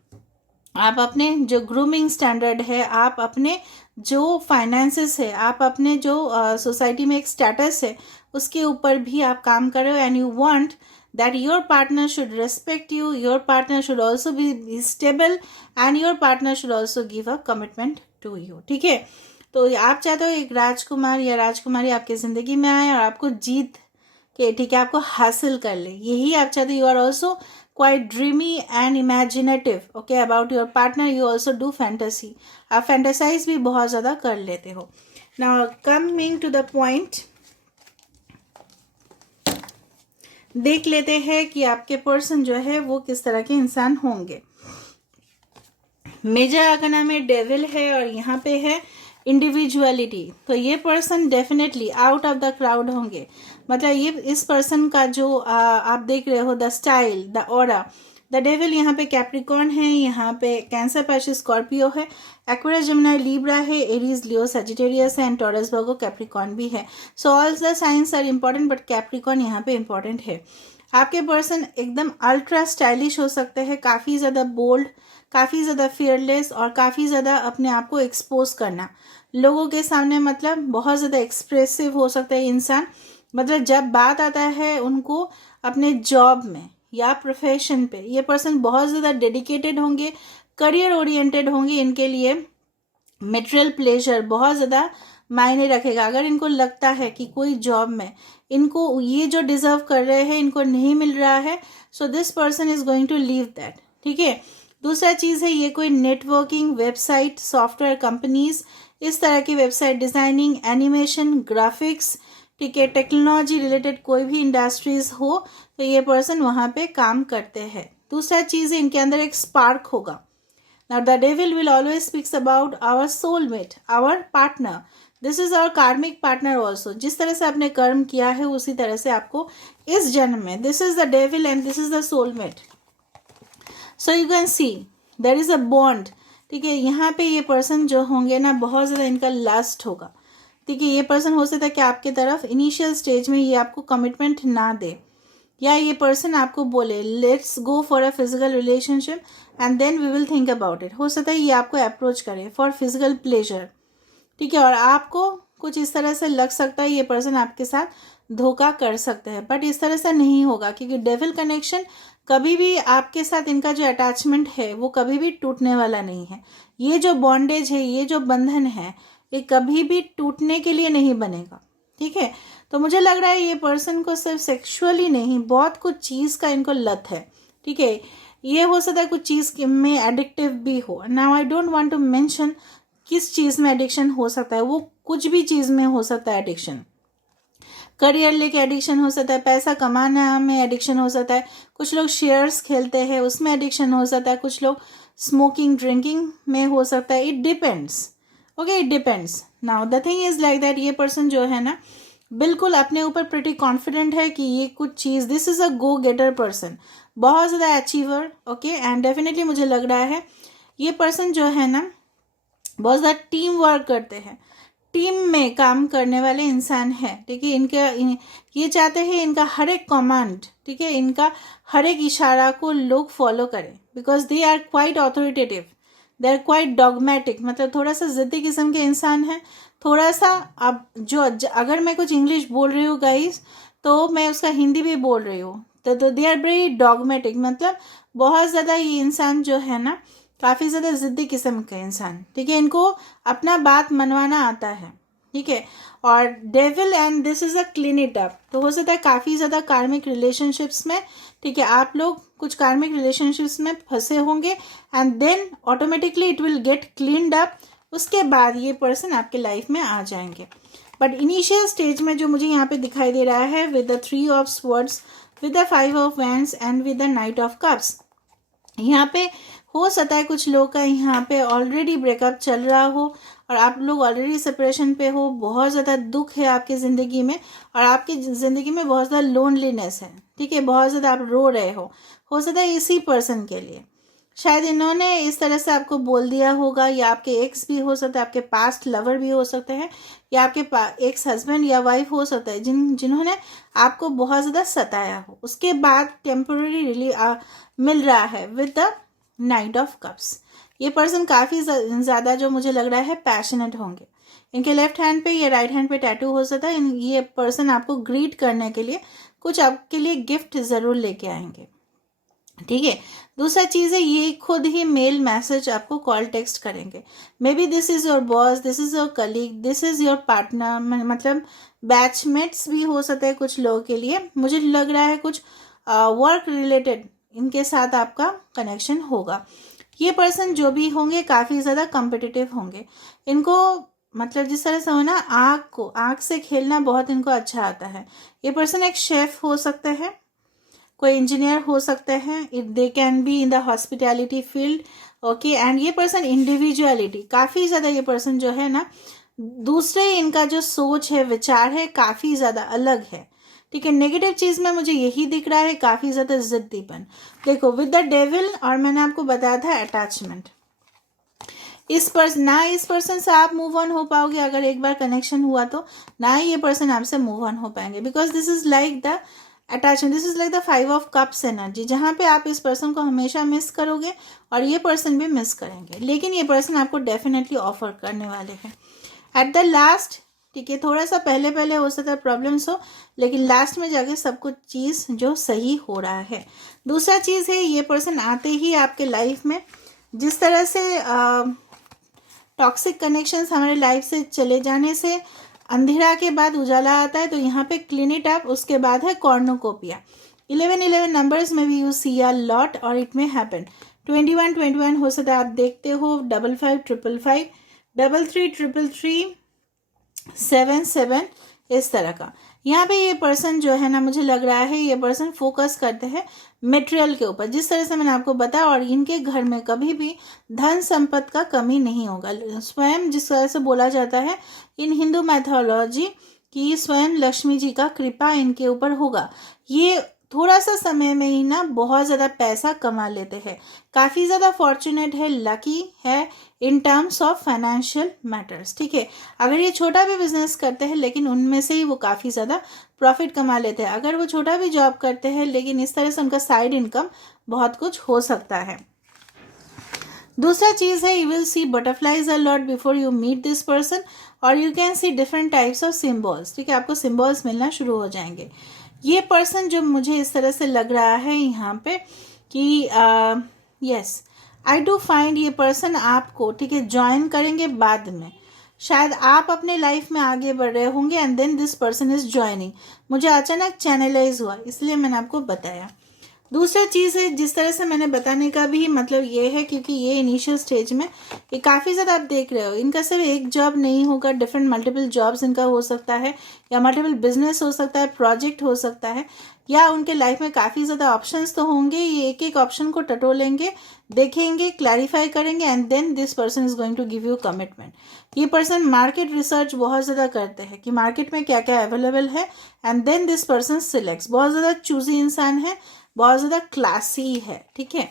आप अपने जो ग्रूमिंग स्टैंडर्ड है, आप अपने जो फाइनेंसेस है, आप अपने जो सोसाइटी में एक स्टेटस है, उसके ऊपर भी आप काम कर रहे हो। And you want that your partner should respect you, your partner should also be stable, and your partner should also give a commitment to you, ठीक है। तो आप चाहते हो एक राजकुमार या राजकुमारी आपकी ज़िंदगी में आए और आपको जीत के, ठीक है, आपको हासिल कर ले, यही आप चाहते हो। You are also quite dreamy and imaginative, okay, about your partner. You also do fantasy, आप फैंटेसाइज भी बहुत ज़्यादा कर लेते हो। Now coming to the point, देख लेते हैं कि आपके पर्सन जो है वो किस तरह के इंसान होंगे। मेजर आर्काना में डेविल है और यहाँ पे है इंडिविजुअलिटी। तो ये person definitely out of the crowd होंगे। मतलब ये इस पर्सन का जो आप देख रहे हो, the style, the aura, the devil यहाँ पे कैप्रिकॉर्न है, यहाँ पे कैंसर, पैश, स्कॉर्पियो है, एक्वेरियस, जेमिनी, लिब्रा है, एरीज, लियो, सजिटेरियस है, एंड टॉरस, वर्गो, कैप्रिकॉर्न भी है। So all the signs are important, but Capricorn यहाँ पे इंपॉर्टेंट है। आपके पर्सन एकदम अल्ट्रा स्टाइलिश हो सकते हैं, काफ़ी ज़्यादा बोल्ड, काफ़ी ज़्यादा फियरलेस, और काफ़ी ज़्यादा अपने आप को एक्सपोज करना लोगों के सामने, मतलब बहुत ज़्यादा एक्सप्रेसिव हो सकता है इंसान। मतलब जब बात आता है उनको अपने जॉब में या प्रोफेशन पे, ये पर्सन बहुत ज़्यादा डेडिकेटेड होंगे, करियर ओरिएंटेड होंगे। इनके लिए मटेरियल प्लेजर बहुत ज़्यादा मायने रखेगा। अगर इनको लगता है कि कोई जॉब में इनको ये जो डिज़र्व कर रहे हैं इनको नहीं मिल रहा है, so this person is going to leave that, ठीक है। दूसरा चीज़ है, ये कोई नेटवर्किंग, वेबसाइट, सॉफ्टवेयर कंपनीज, इस तरह की वेबसाइट डिज़ाइनिंग, एनिमेशन, ग्राफिक्स, ठीक है, टेक्नोलॉजी रिलेटेड कोई भी इंडस्ट्रीज हो तो ये पर्सन वहाँ पे काम करते हैं। दूसरा चीज़ है, इनके अंदर एक स्पार्क होगा। Now the devil will always speaks about our soulmate, our partner. This is our karmic partner also. जिस तरह से आपने कर्म किया है उसी तरह से आपको इस जन्म में, this is the devil and this is the soulmate. So you can see there is a bond. ठीक है, यहाँ पे ये पर्सन जो होंगे ना, बहुत ज़्यादा इनका लास्ट होगा. ठीक है, ये पर्सन हो सकता है कि आपकी तरफ इनिशियल स्टेज में ये आपको कमिटमेंट ना दे, या ये पर्सन आपको बोले let's go for a physical relationship and then we will think about it. हो सकता है ये आपको अप्रोच करे फॉर फिजिकल प्लेजर. ठीक है, और आपको कुछ इस तरह से लग सकता है ये पर्सन आपके साथ धोखा कर सकते हैं, बट इस तरह से नहीं होगा, क्योंकि डेविल कनेक्शन कभी भी आपके साथ इनका जो अटैचमेंट है वो कभी भी टूटने वाला नहीं है. ये जो बॉन्डेज है, ये जो बंधन है, ये कभी भी टूटने के लिए नहीं बनेगा. ठीक है, तो मुझे लग रहा है ये पर्सन को सिर्फ सेक्सुअली नहीं, बहुत कुछ चीज़ का इनको लत है. ठीक है, ये हो सकता है कुछ चीज़ में एडिक्टिव भी हो. Now I don't want to mention किस चीज़ में एडिक्शन हो सकता है. वो कुछ भी चीज़ में हो सकता है एडिक्शन. करियर लेके एडिक्शन हो सकता है, पैसा कमाना में एडिक्शन हो सकता है, कुछ लोग शेयर्स खेलते हैं उसमें एडिक्शन हो सकता है, कुछ लोग स्मोकिंग ड्रिंकिंग में हो सकता है. It depends. Okay, it depends. Now the thing is like that, ये पर्सन जो है ना बिल्कुल अपने ऊपर प्रिटी कॉन्फिडेंट है कि ये कुछ चीज़, this is a go getter person, बहुत ज़्यादा अचीवर. ओके, एंड डेफिनेटली मुझे लग रहा है ये पर्सन जो है ना बहुत ज़्यादा टीम वर्क करते हैं, टीम में काम करने वाले इंसान है. ठीक है, ये चाहते हैं इनका हर एक कमांड, ठीक है, इनका हर एक इशारा को लोग फॉलो करें, because they are quite authoritative, they are quite dogmatic. मतलब थोड़ा सा ज़िद्दी किस्म के इंसान हैं. थोड़ा सा अब अगर मैं कुछ इंग्लिश बोल रही हूँ गाइस, तो मैं उसका हिंदी भी बोल रही हूँ, तो दे आर वेरी डॉगमेटिक. मतलब बहुत ज़्यादा ये इंसान जो है ना काफ़ी ज़्यादा ज़िद्दी किस्म के इंसान. ठीक है, इनको अपना बात मनवाना आता है. ठीक है, और devil and this is a clean it up. तो हो सकता है काफ़ी ज़्यादा कार्मिक रिलेशनशिप्स में, ठीक है, आप लोग कुछ कार्मिक रिलेशनशिप्स में फंसे होंगे and then automatically it will get cleaned up. उसके बाद ये पर्सन आपके लाइफ में आ जाएंगे. बट इनिशियल स्टेज में जो मुझे यहाँ पे दिखाई दे रहा है with the 3 of swords, with the 5 of wands and with the night of cups, यहाँ पे हो सकता है कुछ लोग का यहाँ पे ऑलरेडी ब्रेकअप चल रहा हो और आप लोग ऑलरेडी सेपरेशन पे हो. बहुत ज़्यादा दुख है आपकी ज़िंदगी में और आपकी ज़िंदगी में बहुत ज़्यादा लोनलीनेस है. ठीक है, बहुत ज़्यादा आप रो रहे हो सकता है इसी पर्सन के लिए. शायद इन्होंने इस तरह से आपको बोल दिया होगा, या आपके एक्स भी हो सकता है, आपके पास्ट लवर भी हो सकते हैं, या आपके एक्स हस्बैंड या वाइफ हो सकता है जिन्होंने आपको बहुत ज़्यादा सताया हो. उसके बाद टेम्पोररी रिलीफ मिल रहा है with the night of cups. ये पर्सन काफ़ी ज़्यादा जो मुझे लग रहा है पैशनेट होंगे. इनके लेफ्ट हैंड पे या राइट हैंड पे टैटू हो सकता है. ये पर्सन आपको ग्रीट करने के लिए कुछ आपके लिए गिफ्ट ज़रूर लेके आएंगे. ठीक है, दूसरा चीज़ है ये खुद ही मेल मैसेज आपको कॉल टेक्स्ट करेंगे. May be this is your boss, this is your colleague, this is your partner, मतलब बैचमेट्स भी हो सकते हैं कुछ लोगों के लिए. मुझे लग रहा है कुछ वर्क रिलेटेड इनके साथ आपका कनेक्शन होगा. ये पर्सन जो भी होंगे काफ़ी ज़्यादा कम्पिटिटिव होंगे. इनको मतलब जिस तरह से हो ना, आँख से खेलना बहुत इनको अच्छा आता है. ये पर्सन एक शेफ़ हो सकते हैं, कोई इंजीनियर हो सकते हैं, it they can be in the hospitality field. Okay, and ये पर्सन इंडिविजुअलिटी काफ़ी ज़्यादा, ये पर्सन जो है ना दूसरे इनका जो सोच है, विचार है, काफ़ी ज़्यादा अलग है. ठीक है, नेगेटिव चीज़ में मुझे यही दिख रहा है, काफ़ी ज़्यादा जिद्दीपन. देखो विद द डेविल, और मैंने आपको बताया था अटैचमेंट. इस पर्सन से आप मूव ऑन हो पाओगे अगर एक बार कनेक्शन हुआ तो, ना ही ये पर्सन आपसे मूव ऑन हो पाएंगे, because this is like the attachment, this is like the 5 of cups energy, जहाँ पे आप इस पर्सन को हमेशा मिस करोगे और ये पर्सन भी मिस करेंगे. लेकिन ये पर्सन आपको डेफिनेटली ऑफर करने वाले हैं एट द लास्ट. ठीक है, थोड़ा सा पहले हो सकता है प्रॉब्लम्स हो, लेकिन लास्ट में जाके सब कुछ चीज़ जो सही हो रहा है. दूसरा चीज़ है ये पर्सन आते ही आपके लाइफ में, जिस तरह से टॉक्सिक कनेक्शंस हमारे लाइफ से चले जाने से अंधेरा के बाद उजाला आता है, तो यहाँ पे क्लीन इट अप. उसके बाद है कॉर्नोकोपिया. 11 नंबर्स में भी यू सी अ लॉट और इट में हैपन. 21 हो सकता है आप देखते हो, 55 555, 33 333, 7 इस तरह का. यहाँ पे ये पर्सन जो है ना, मुझे लग रहा है ये पर्सन फोकस करते हैं मटेरियल के ऊपर, जिस तरह से मैंने आपको बताया, और इनके घर में कभी भी धन संपत्ति का कमी नहीं होगा. स्वयं जिस तरह से बोला जाता है इन हिंदू मैथोलॉजी कि स्वयं लक्ष्मी जी का कृपा इनके ऊपर होगा। ये थोड़ा सा समय में ही ना बहुत ज़्यादा पैसा कमा लेते हैं, काफ़ी ज़्यादा फॉर्चुनेट है, लकी है in terms of financial matters. ठीक है, अगर ये छोटा भी बिजनेस करते हैं लेकिन उनमें से ही वो काफ़ी ज़्यादा प्रॉफिट कमा लेते हैं। अगर वो छोटा भी जॉब करते हैं लेकिन इस तरह से उनका साइड इनकम बहुत कुछ हो सकता है। दूसरा चीज़ है, you will see butterflies a lot before you meet this person, और you can see different types of symbols. ठीक है, आपको सिम्बॉल्स मिलना शुरू हो जाएंगे। ये पर्सन जो मुझे इस तरह से लग रहा है यहाँ पे कि यस आई डू फाइंड ये पर्सन आपको, ठीक है, ज्वाइन करेंगे बाद में। शायद आप अपने लाइफ में आगे बढ़ रहे होंगे and then this person is joining. मुझे अचानक चैनलाइज हुआ, इसलिए मैंने आपको बताया। दूसरा चीज़ है, जिस तरह से मैंने बताने का भी मतलब ये है, क्योंकि ये इनिशियल स्टेज में ये काफ़ी ज़्यादा आप देख रहे हो, इनका सिर्फ एक जॉब नहीं होगा, डिफरेंट मल्टीपल जॉब्स इनका हो सकता है, या मल्टीपल बिजनेस हो सकता है, प्रोजेक्ट हो सकता है, या उनके लाइफ में काफ़ी ज़्यादा ऑप्शंस तो होंगे। ये एक एक ऑप्शन को टटोलेंगे, देखेंगे, क्लैरिफाई करेंगे and then this person is going to give you commitment. ये पर्सन मार्केट रिसर्च बहुत ज़्यादा करते हैं कि मार्केट में क्या क्या अवेलेबल है and then this person selects. बहुत ज़्यादा चूजी इंसान है, बहुत ज़्यादा क्लासी है। ठीक है,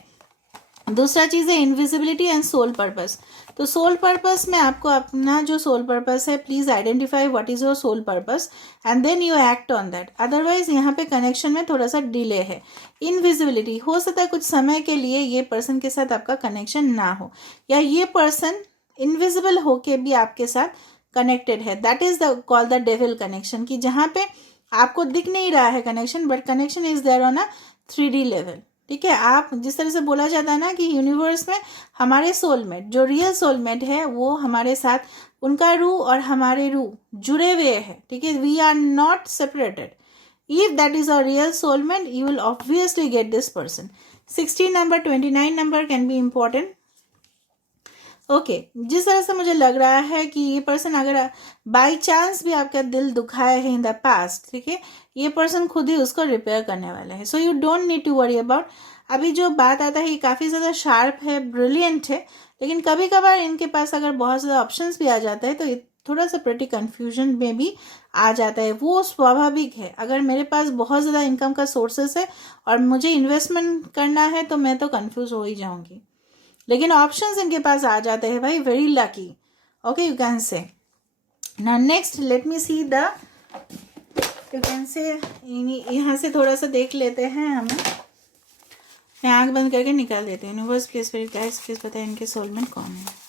दूसरा चीज़ है इनविजिबिलिटी एंड सोल पर्पस। तो सोल पर्पस में आपको अपना जो सोल पर्पस है, please identify what is your soul purpose and then you act on that. Otherwise यहाँ पे कनेक्शन में थोड़ा सा डिले है। इनविजिबिलिटी हो सकता है कुछ समय के लिए ये पर्सन के साथ आपका कनेक्शन ना हो, या ये पर्सन इनविजिबल होके भी आपके साथ कनेक्टेड है। That is the call the devil connection, कि जहाँ पे आपको दिख नहीं रहा है connection, but connection is there on a 3D level. ठीक है, आप जिस तरह से बोला जाता है ना कि यूनिवर्स में हमारे सोलमेट, जो रियल सोलमेट है वो हमारे साथ, उनका रूह और हमारे रूह जुड़े हुए हैं। ठीक है, we are not separated. If that is a real soulmate you will obviously get this person. 16 number, 29 number can be important. Okay, जिस तरह से मुझे लग रहा है कि ये पर्सन अगर बाई चांस भी आपका दिल दुखाया है इन द पास्ट, ठीक है, ये पर्सन खुद ही उसको रिपेयर करने वाला है। So you don't need to worry about. अभी जो बात आता है ये काफ़ी ज़्यादा शार्प है, ब्रिलियंट है, लेकिन कभी कभार इनके पास अगर बहुत ज़्यादा ऑप्शंस भी आ जाता है तो थोड़ा सा प्रेटी कन्फ्यूजन में भी आ जाता है। वो स्वाभाविक है। अगर मेरे पास बहुत ज़्यादा इनकम का सोर्सेस है और मुझे इन्वेस्टमेंट करना है तो मैं तो कन्फ्यूज हो ही जाऊंगी, लेकिन ऑप्शंस इनके पास आ जाते हैं भाई, very lucky. Okay, you can से now next let me see the, you can से यहाँ से थोड़ा सा देख लेते हैं हमें। मैं आंख बंद करके निकाल देती हूँ। Universe please spirit guides please बताएं इनके सोलमेट कौन है।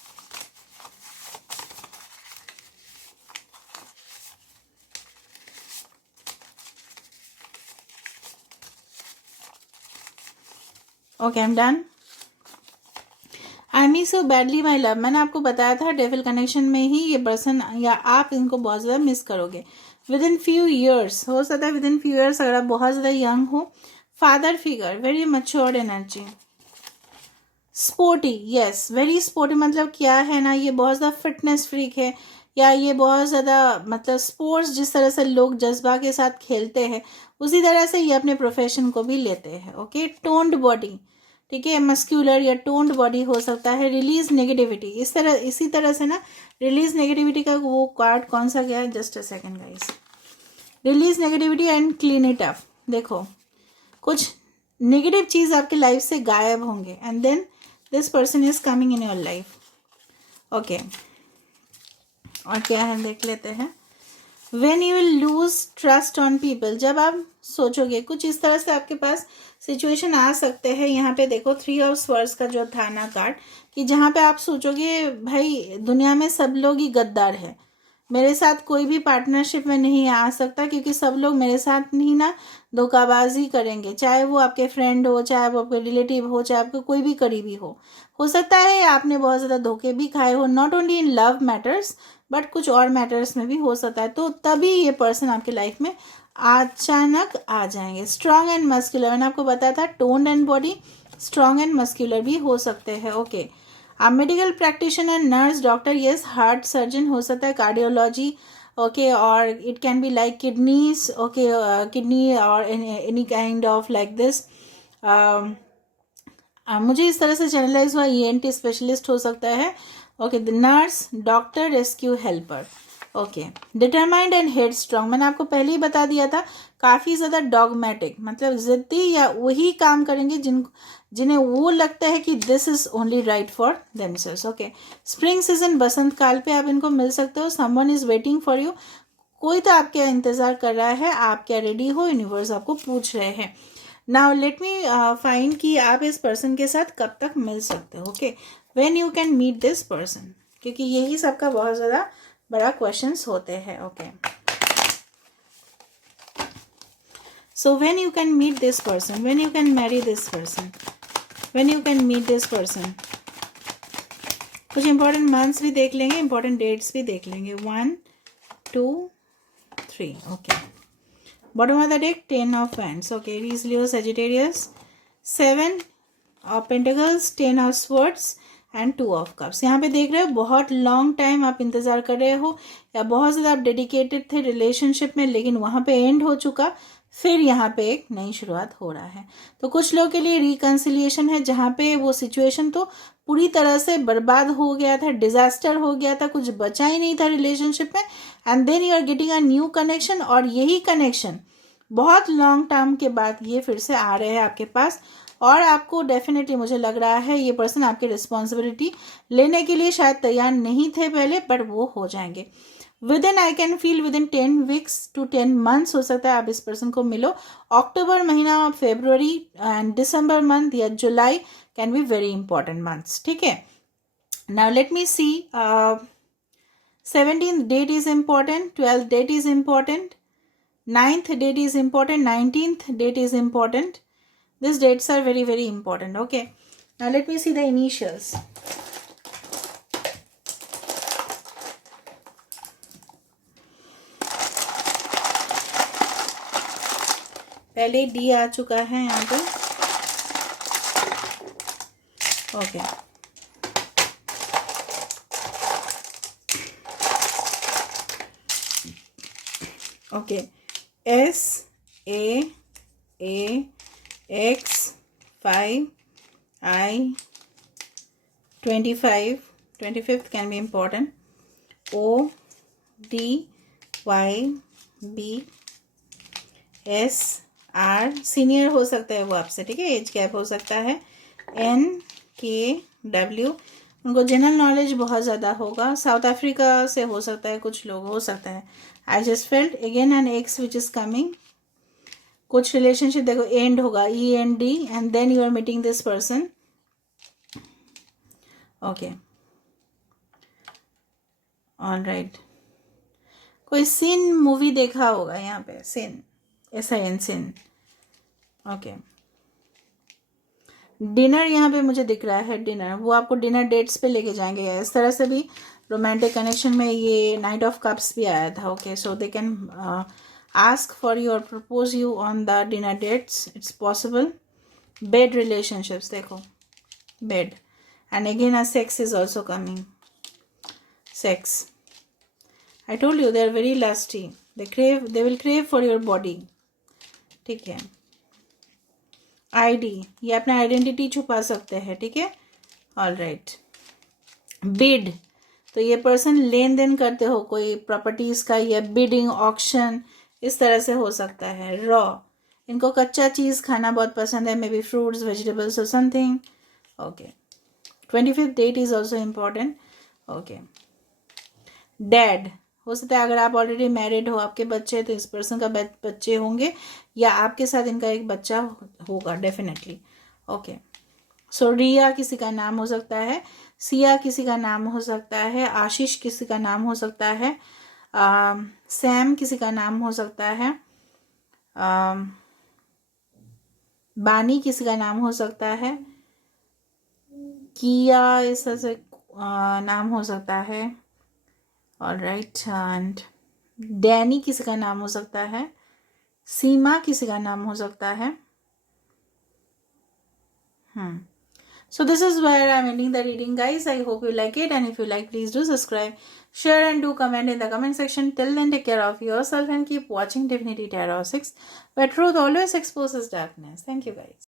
Okay, I am done. I miss so badly my love. मैंने आपको बताया था डेविल कनेक्शन में ही ये पर्सन या आप इनको बहुत ज़्यादा मिस करोगे विद इन फ्यू ईयर्स। हो सकता है विद इन फ्यू ईयर्स, अगर आप बहुत ज़्यादा यंग हो। Father figure, very matured energy, sporty, yes very sporty. मतलब क्या है ना, ये बहुत ज़्यादा फिटनेस फ्रीक है, या ये बहुत ज़्यादा मतलब स्पोर्ट्स जिस तरह से लोग जज्बा के साथ खेलते हैं उसी तरह से ये अपने प्रोफेशन को भी लेते हैं। ओके, टोन्ड बॉडी, ठीक है, मस्क्यूलर या टोन्ड बॉडी हो सकता है। रिलीज नेगेटिविटी, इसी तरह से ना रिलीज नेगेटिविटी का वो कार्ड कौन सा गया, just a second guys. Release negativity and clean it up. देखो, कुछ नेगेटिव चीज़ आपकी लाइफ से गायब होंगे and then this person is coming in your life. Okay, और क्या है देख लेते हैं। When you will lose trust on people, जब आप सोचोगे कुछ इस तरह से आपके पास सिचुएशन आ सकते हैं। यहाँ पे देखो 3 ऑफ स्वर्ड्स का जो था ना कार्ड, कि जहाँ पे आप सोचोगे भाई दुनिया में सब लोग ही गद्दार है, मेरे साथ कोई भी पार्टनरशिप में नहीं आ सकता, क्योंकि सब लोग मेरे साथ ही ना धोखाबाजी करेंगे, चाहे वो आपके फ्रेंड हो, चाहे वो आपके रिलेटिव हो, चाहे आपके कोई भी करीबी हो सकता है आपने बहुत ज़्यादा धोखे भी खाए हो, not only in love matters but कुछ और मैटर्स में भी हो सकता है। तो तभी ये पर्सन आपकी लाइफ में अचानक आ जाएंगे। स्ट्रॉन्ग एंड मस्कुलर, मैंने आपको बताया था toned and body, strong and muscular भी हो सकते हैं। Okay, medical practitioner, nurse, doctor, yes, heart surgeon हो सकता है, कार्डियोलॉजी, ओके, और it can be like kidneys, okay, kidney और any kind of like this. मुझे इस तरह से चैनलाइज हुआ ENT स्पेशलिस्ट हो सकता है। Okay, the nurse, doctor, rescue helper. Okay, determined and head strong, मैंने आपको पहले ही बता दिया था, काफ़ी ज़्यादा डॉगमेटिक, मतलब ज़िद्दी, या वही काम करेंगे जिन्हें वो लगता है कि this is only right for themselves. Okay, spring season, बसंत काल पे आप इनको मिल सकते हो। Someone is waiting for you, कोई तो आपके इंतज़ार कर रहा है, आप क्या रेडी हो, यूनिवर्स आपको पूछ रहे हैं। नाउ लेट मी फाइंड कि आप इस पर्सन के साथ कब तक मिल सकते हो। Okay, when you can meet this person, क्योंकि यही सबका बहुत ज़्यादा बड़ा क्वेश्चंस होते हैं। Okay, so when you can meet this person, when you can marry this person, when you can meet this person. कुछ इंपॉर्टेंट मंथ्स भी देख लेंगे, इंपॉर्टेंट डेट्स भी देख लेंगे। 1 2 3। Okay, bottom of the deck 10 of wands. Okay, Aries, Leo, Sagittarius, 7 of pentacles, 10 of swords and 2 of cups. यहाँ पे देख रहे हो बहुत लॉन्ग टाइम आप इंतज़ार कर रहे हो, या बहुत ज़्यादा आप डेडिकेटेड थे रिलेशनशिप में, लेकिन वहाँ पे एंड हो चुका, फिर यहाँ पे एक नई शुरुआत हो रहा है। तो कुछ लोगों के लिए रिकन्सिलिएशन है, जहाँ पे वो सिचुएशन तो पूरी तरह से बर्बाद हो गया था, डिजास्टर हो गया था, कुछ बचा ही नहीं था रिलेशनशिप में, and then you are getting a new connection, और यही कनेक्शन बहुत लॉन्ग टर्म के बाद ये फिर से आ रहे हैं आपके पास, और आपको डेफिनेटली मुझे लग रहा है ये पर्सन आपकी रिस्पॉन्सिबिलिटी लेने के लिए शायद तैयार नहीं थे पहले, बट वो हो जाएंगे within, I can feel within 10 weeks to 10 months हो सकता है आप इस पर्सन को मिलो। अक्टूबर महीना, फेब्रुवरी एंड दिसंबर मंथ या July can be very important months. ठीक है, now let me see, 17th date is important, 12th date is important, 9th date is important, 19th date is important. These dates are very, very important. Okay, now let me see the initials. पहले D आ चुका है यहाँ पे। Okay, okay, S A X 5 I 25, 25th can be important. O D Y B S R, senior हो सकता है वो आपसे, ठीक है, एज गैप हो सकता है। N K W, उनको जनरल नॉलेज बहुत ज़्यादा होगा, साउथ अफ्रीका से हो सकता है, कुछ लोग हो सकता है। I just felt again an ex which is coming, कुछ रिलेशनशिप देखो एंड होगा, END, and then you are meeting this person. Okay, all right, कोई सीन मूवी देखा होगा यहाँ पे, scene, SIN, scene. Okay, dinner यहाँ पे मुझे दिख रहा है, डिनर, वो आपको डिनर डेट्स पे लेके जाएंगे, इस तरह से भी रोमांटिक कनेक्शन में ये नाइट ऑफ कप्स भी आया था। Okay, so they can ask for you और propose you on the dinner dates, it's possible. Bad relationships देखो, bad, and again a sex is also coming, sex. I told you they are very lusty. They will crave for your body. ठीक है, ID, ये अपना identity छुपा सकते हैं, ठीक है, ऑल राइट। बिड, तो ये पर्सन लेन देन करते हो कोई प्रॉपर्टीज का, या बिडिंग, ऑक्शन, इस तरह से हो सकता है। रॉ, इनको कच्चा चीज़ खाना बहुत पसंद है, मे बी फ्रूट्स, वेजिटेबल्स और something. Okay, 25th date is also important. Okay, dad, हो सकता है अगर आप ऑलरेडी मैरिड हो, आपके बच्चे, तो इस पर्सन का बच्चे होंगे, या आपके साथ इनका एक बच्चा होगा डेफिनेटली। ओके, सो रिया किसी का नाम हो सकता है, सिया किसी का नाम हो सकता है, आशीष किसी का नाम हो सकता है, सैम किसी का नाम हो सकता है, बानी किसी का नाम हो सकता है, किया इस तरह से नाम हो सकता है, ऑल राइट, एंड डैनी किसी का नाम हो सकता है, सीमा किसी का नाम हो सकता है। So this is where I'm ending the reading, guys. I hope you like it, and if you like, please do subscribe, share, and do comment in the comment section. Till then, take care of yourself and keep watching Divinity Tarot 6, where truth always exposes darkness. Thank you, guys.